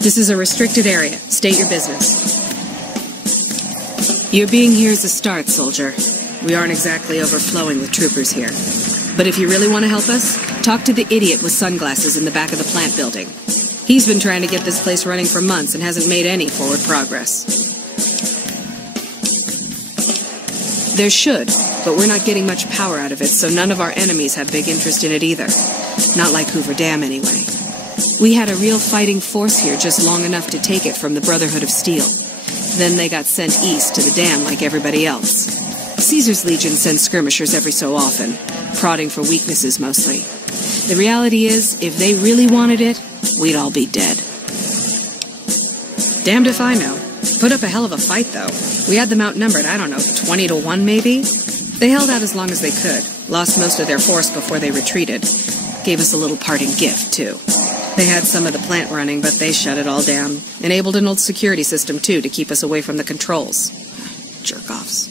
This is a restricted area. State your business. Your being here is a start, soldier. We aren't exactly overflowing with troopers here. But if you really want to help us, talk to the idiot with sunglasses in the back of the plant building. He's been trying to get this place running for months and hasn't made any forward progress. There should, but we're not getting much power out of it, so none of our enemies have big interest in it either. Not like Hoover Dam, anyway. We had a real fighting force here just long enough to take it from the Brotherhood of Steel. Then they got sent east to the dam like everybody else. Caesar's Legion sends skirmishers every so often, prodding for weaknesses mostly. The reality is, if they really wanted it, we'd all be dead. Damned if I know. Put up a hell of a fight, though. We had them outnumbered, I don't know, 20 to 1 maybe? They held out as long as they could, lost most of their force before they retreated. Gave us a little parting gift, too. They had some of the plant running, but they shut it all down. Enabled an old security system, too, to keep us away from the controls. Jerk-offs.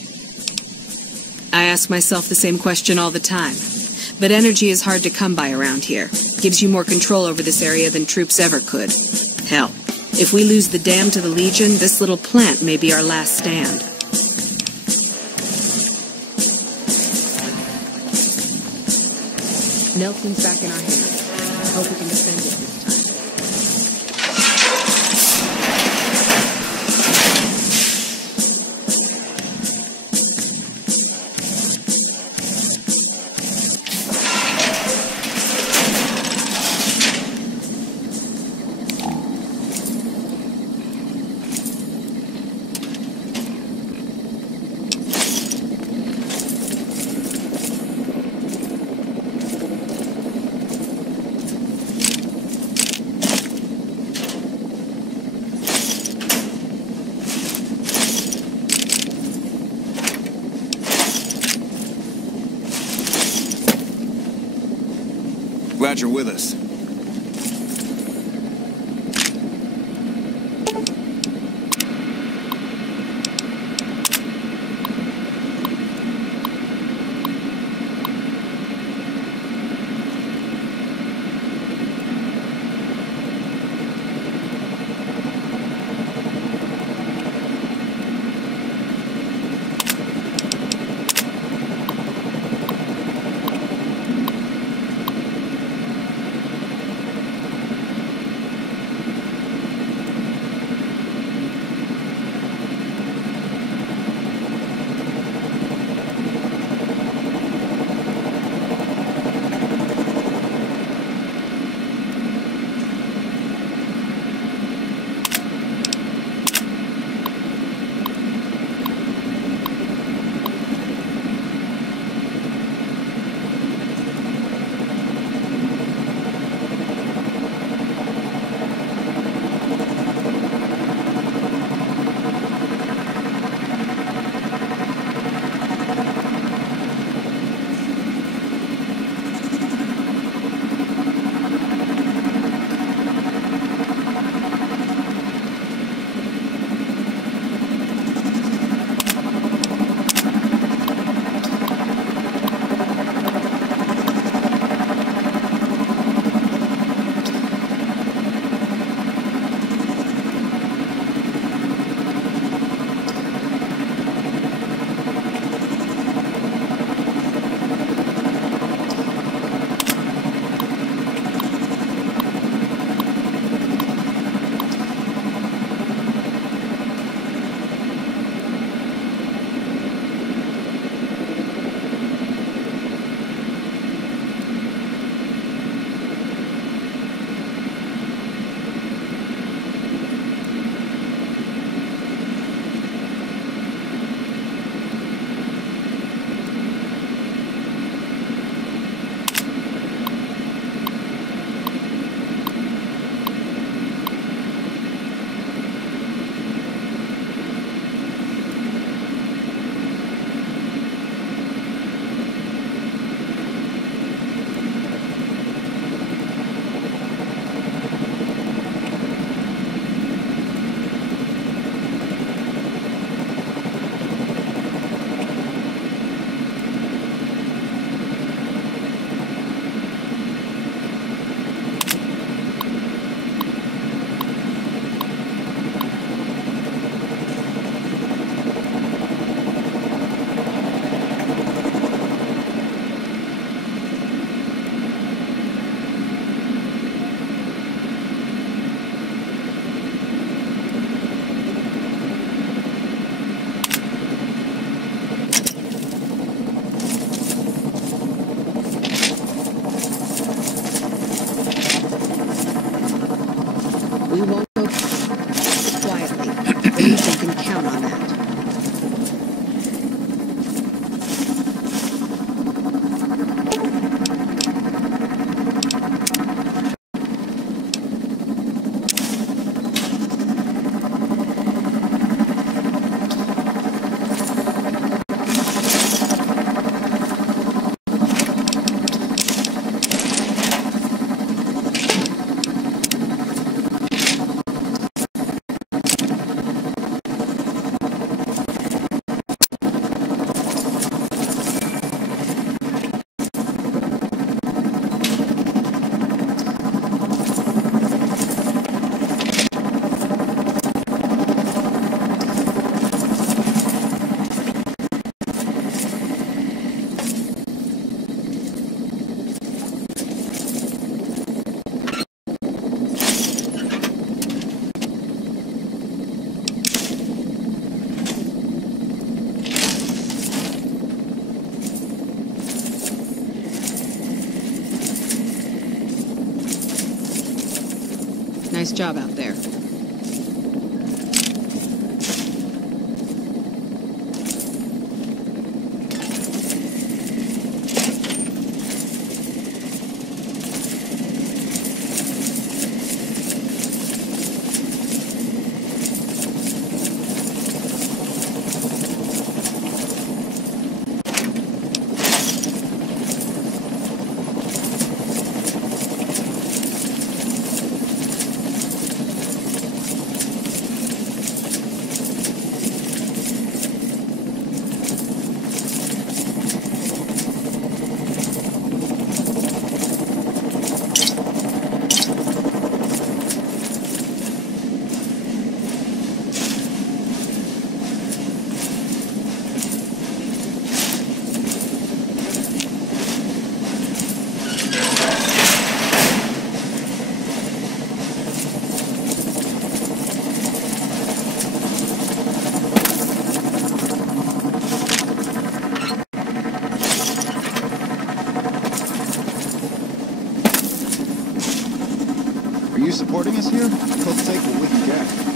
I ask myself the same question all the time. But energy is hard to come by around here. Gives you more control over this area than troops ever could. Hell, if we lose the dam to the Legion, this little plant may be our last stand. Nelson's back in our hands. Hope we can defend it this time. Glad you're with us. Nice job out there. Are you supporting us here? Let's take what we can get.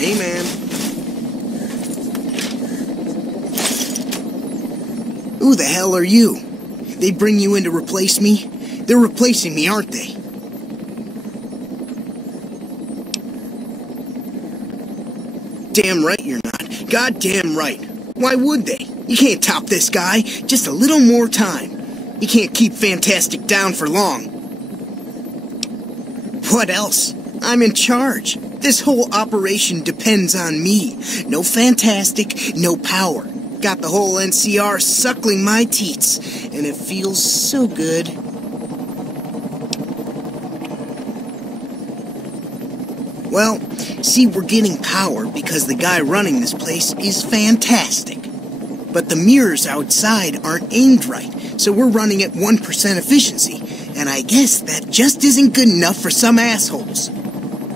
Hey, man. Who the hell are you? They bring you in to replace me? They're replacing me, aren't they? Damn right you're not. Goddamn right. Why would they? You can't top this guy. Just a little more time. You can't keep Fantastic down for long. What else? I'm in charge. This whole operation depends on me. No Fantastic, no power. Got the whole NCR suckling my teats, and it feels so good. Well, see, we're getting power because the guy running this place is fantastic. But the mirrors outside aren't aimed right, so we're running at 1% efficiency, and I guess that just isn't good enough for some assholes.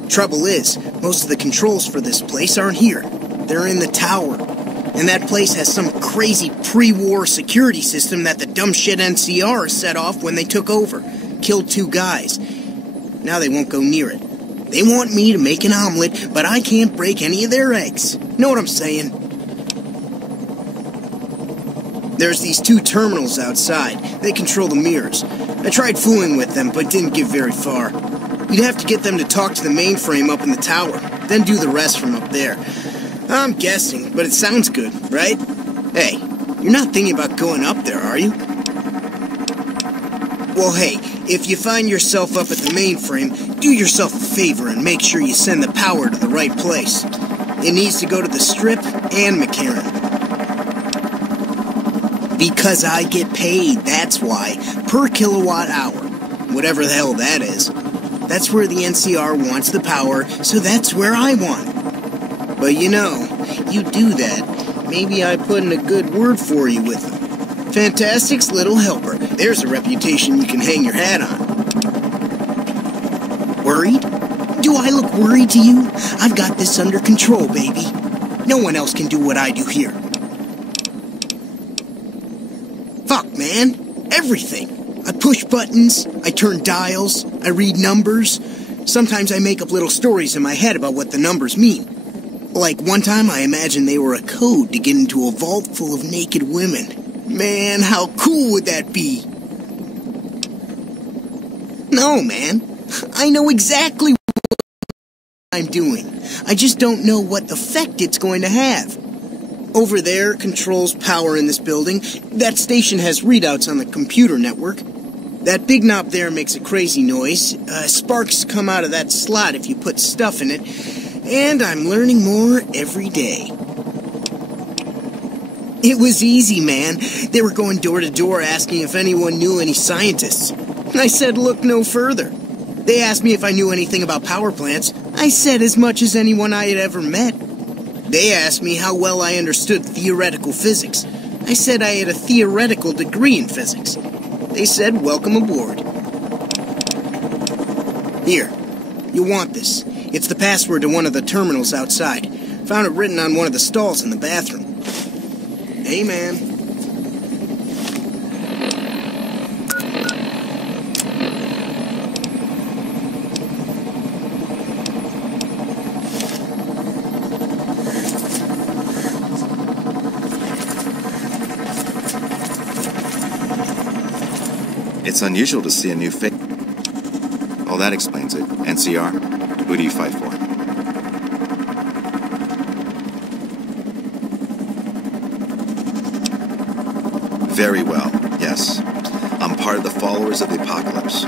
Trouble is, most of the controls for this place aren't here. They're in the tower. And that place has some crazy pre-war security system that the dumb shit NCR set off when they took over. Killed 2 guys. Now they won't go near it. They want me to make an omelet, but I can't break any of their eggs. Know what I'm saying? There's these 2 terminals outside. They control the mirrors. I tried fooling with them, but didn't get very far. You'd have to get them to talk to the mainframe up in the tower, then do the rest from up there. I'm guessing, but it sounds good, right? Hey, you're not thinking about going up there, are you? Well, hey, if you find yourself up at the mainframe, do yourself a favor and make sure you send the power to the right place. It needs to go to the Strip and McCarran. Because I get paid, that's why. Per kilowatt hour. Whatever the hell that is. That's where the NCR wants the power, so that's where I want it. But you know, you do that, maybe I put in a good word for you with them. Fantastic's little helper. There's a reputation you can hang your hat on. Worried? Do I look worried to you? I've got this under control, baby. No one else can do what I do here. Fuck, man. Everything. I push buttons, I turn dials, I read numbers. Sometimes I make up little stories in my head about what the numbers mean. Like one time I imagined they were a code to get into a vault full of naked women. Man, how cool would that be? No, man. I know exactly what I'm doing. I just don't know what effect it's going to have. Over there controls power in this building. That station has readouts on the computer network. That big knob there makes a crazy noise. Sparks come out of that slot if you put stuff in it. And I'm learning more every day. It was easy, man. They were going door to door asking if anyone knew any scientists. I said look no further. They asked me if I knew anything about power plants. I said as much as anyone I had ever met. They asked me how well I understood theoretical physics. I said I had a theoretical degree in physics. They said welcome aboard. Here, you'll want this. It's the password to one of the terminals outside. Found it written on one of the stalls in the bathroom. Hey, man. It's unusual to see a new face. Oh, that explains it. NCR, who do you fight for? Very well, yes. I'm part of the followers of the apocalypse.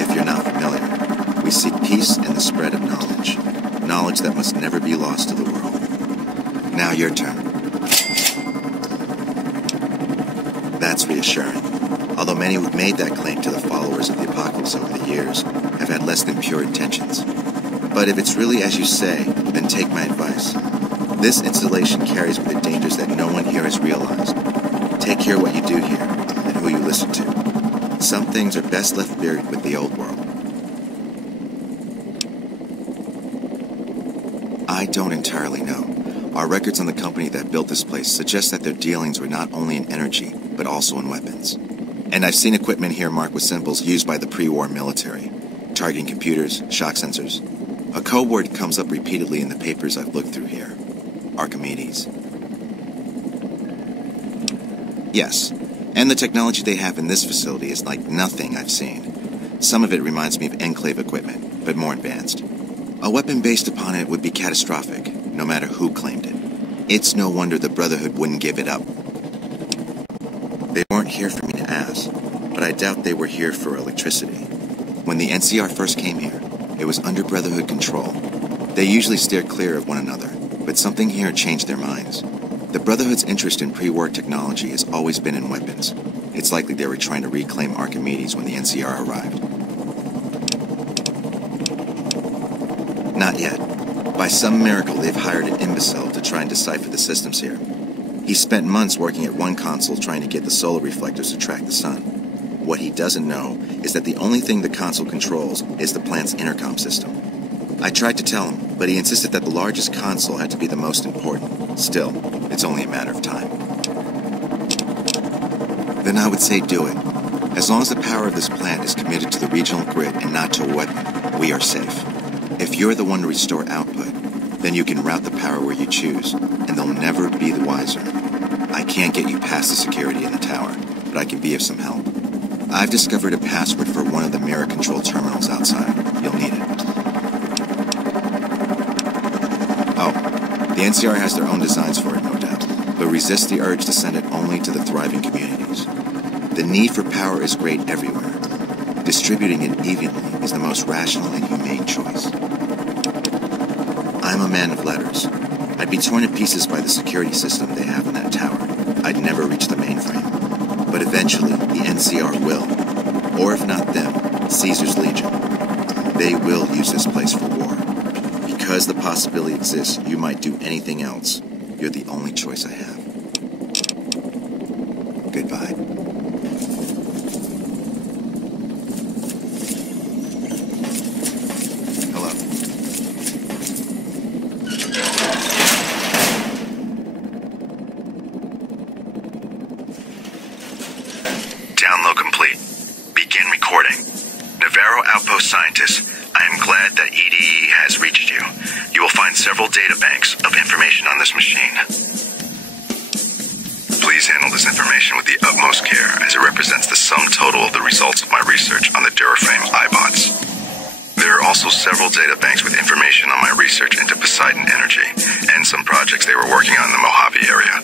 If you're not familiar, we seek peace and the spread of knowledge. Knowledge that must never be lost to the world. Now your turn. That's reassuring. Although many who've made that claim to the followers of the apocalypse over the years have had less than pure intentions. But if it's really as you say, then take my advice. This installation carries with it dangers that no one here has realized. Take care what you do here, and who you listen to. Some things are best left buried with the old world. I don't entirely know. Our records on the company that built this place suggest that their dealings were not only in energy, but also in weapons. And I've seen equipment here marked with symbols used by the pre-war military, targeting computers, shock sensors. A code word comes up repeatedly in the papers I've looked through here. Archimedes. Yes, and the technology they have in this facility is like nothing I've seen. Some of it reminds me of Enclave equipment, but more advanced. A weapon based upon it would be catastrophic, no matter who claimed it. It's no wonder the Brotherhood wouldn't give it up. They weren't here for me to ask, but I doubt they were here for electricity. When the NCR first came here, it was under Brotherhood control. They usually steer clear of one another, but something here changed their minds. The Brotherhood's interest in pre-war technology has always been in weapons. It's likely they were trying to reclaim Archimedes when the NCR arrived. Not yet. By some miracle, they've hired an imbecile to try and decipher the systems here. He spent months working at one console trying to get the solar reflectors to track the sun. What he doesn't know is that the only thing the console controls is the plant's intercom system. I tried to tell him, but he insisted that the largest console had to be the most important. Still, it's only a matter of time. Then I would say do it. As long as the power of this plant is committed to the regional grid and not to a weapon, we are safe. If you're the one to restore output, then you can route the power where you choose, and they'll never be the wiser. I can't get you past the security in the tower, but I can be of some help. I've discovered a password for one of the mirror control terminals outside. You'll need it. Oh, the NCR has their own designs for it, no doubt, but resist the urge to send it only to the thriving communities. The need for power is great everywhere. Distributing it evenly is the most rational and humane choice. I'm a man of letters. I'd be torn to pieces by the security system they have in that tower. I'd never reach the mainframe. But eventually, the NCR will. Or if not them, Caesar's Legion. They will use this place for war. Because the possibility exists you might do anything else, you're the only choice I have. Goodbye. Hello. Download complete. Begin recording. Navarro Outpost Scientist, I am glad that EDE has reached you. You will find several databanks of information on this machine. Please handle this information with the utmost care, as it represents the sum total of the results of my research on the Duraframe iBots. There are also several databanks with information on my research into Poseidon Energy, and some projects they were working on in the Mojave area.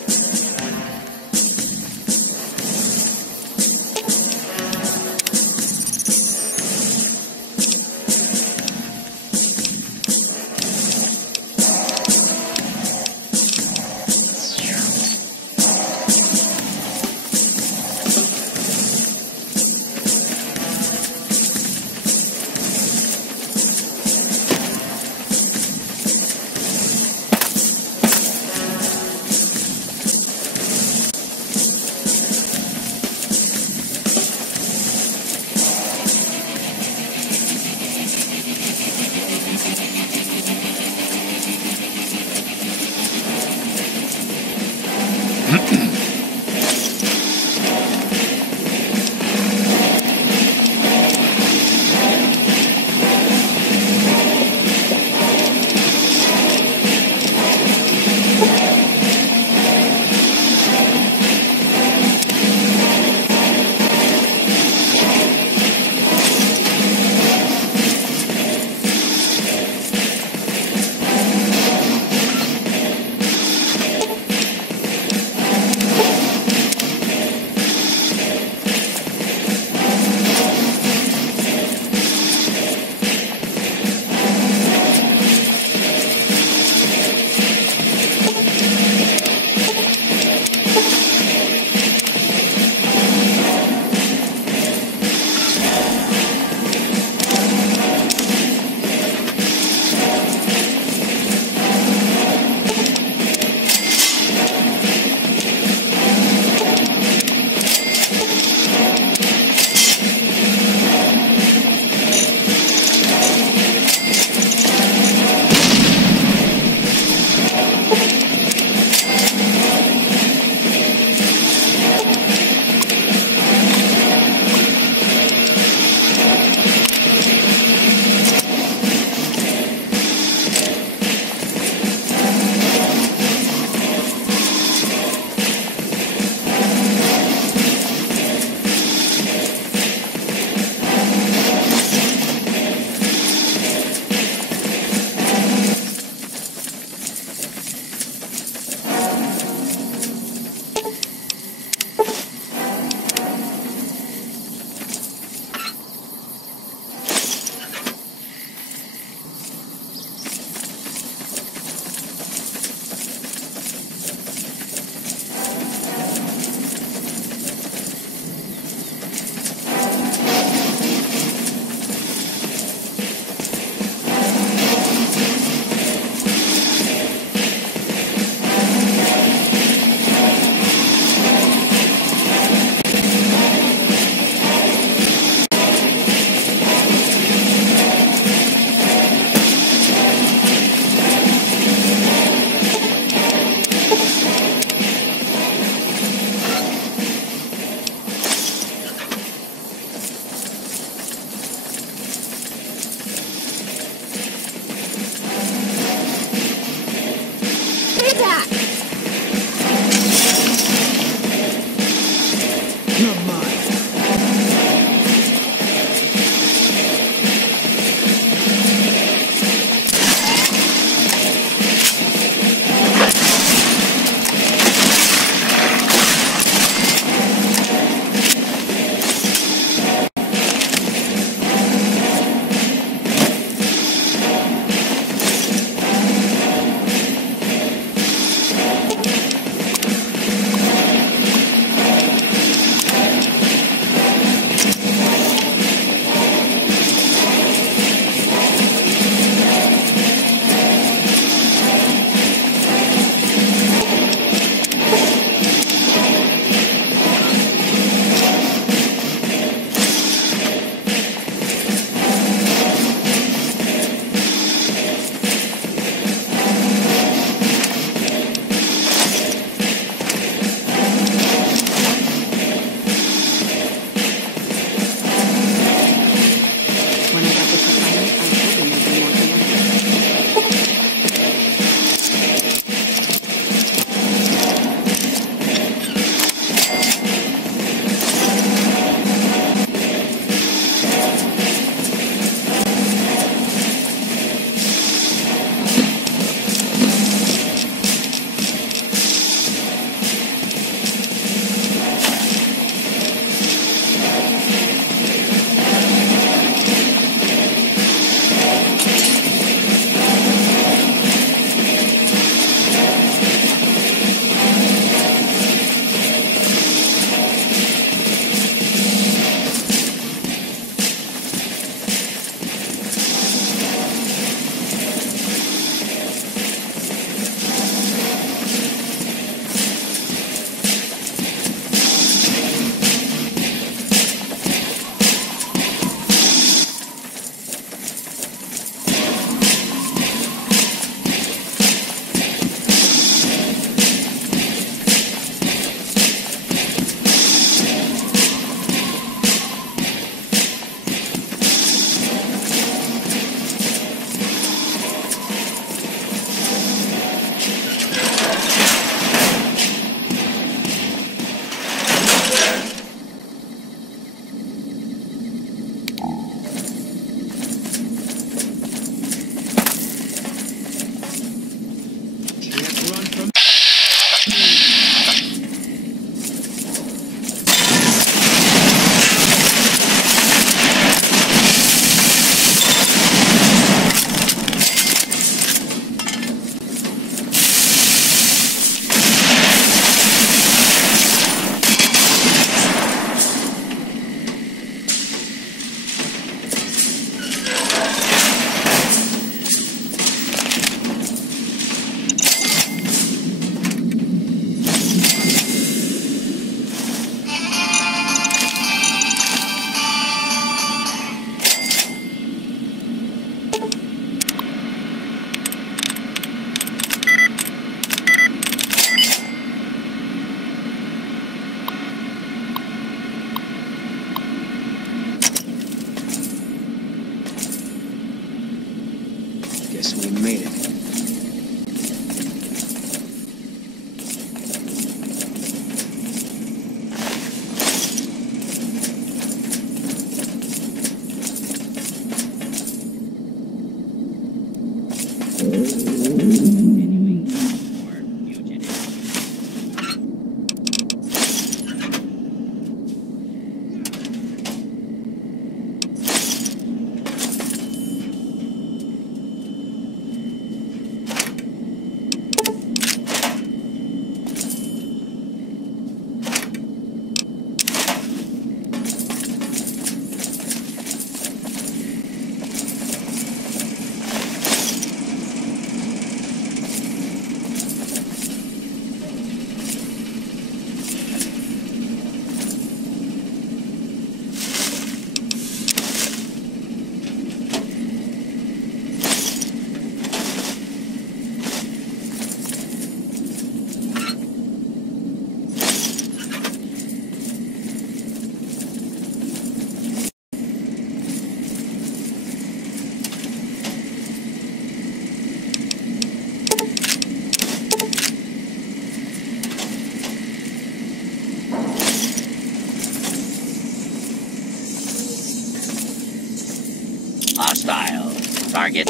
target.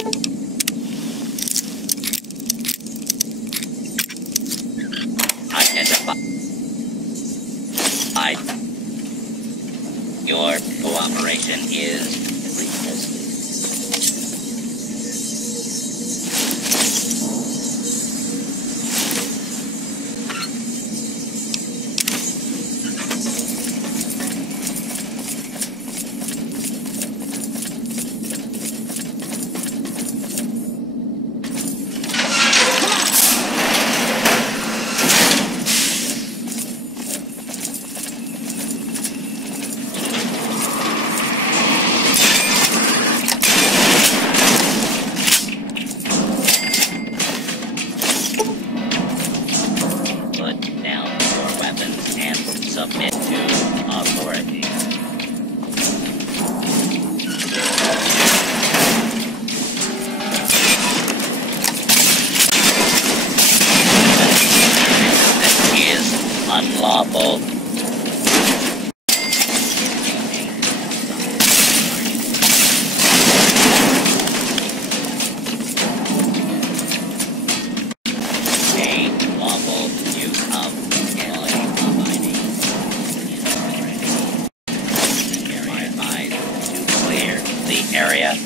Identify. Your cooperation is requested. Submit to authority. This is unlawful. A lawful use of alien the area.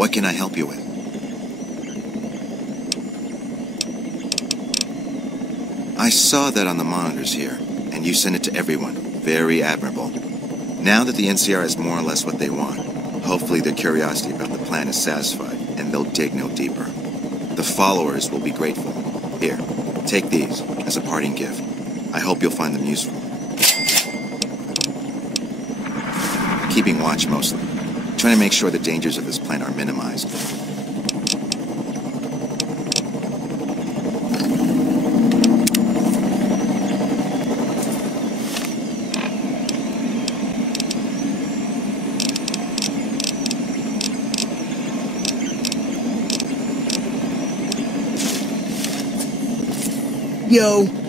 What can I help you with? I saw that on the monitors here, and you sent it to everyone. Very admirable. Now that the NCR is more or less what they want, hopefully their curiosity about the plan is satisfied, and they'll dig no deeper. The followers will be grateful. Here, take these as a parting gift. I hope you'll find them useful. Keeping watch mostly. Trying to make sure the dangers of this plan are minimized. Yo.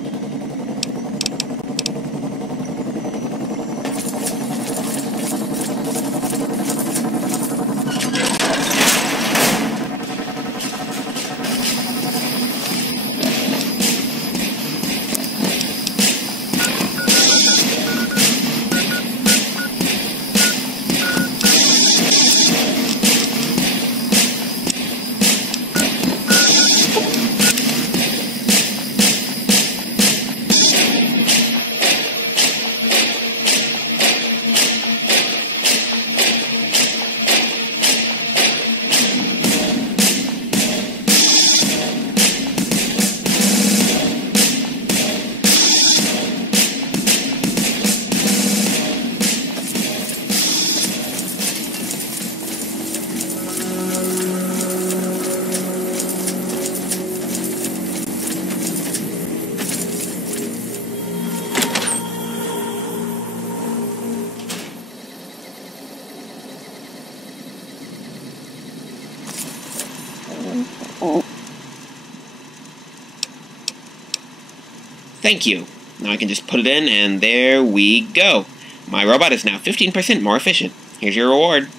Thank you. Now I can just put it in, and there we go. My robot is now 15% more efficient. Here's your reward.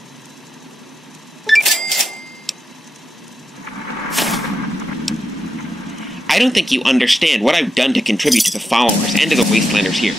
I don't think you understand what I've done to contribute to the followers and to the wastelanders here.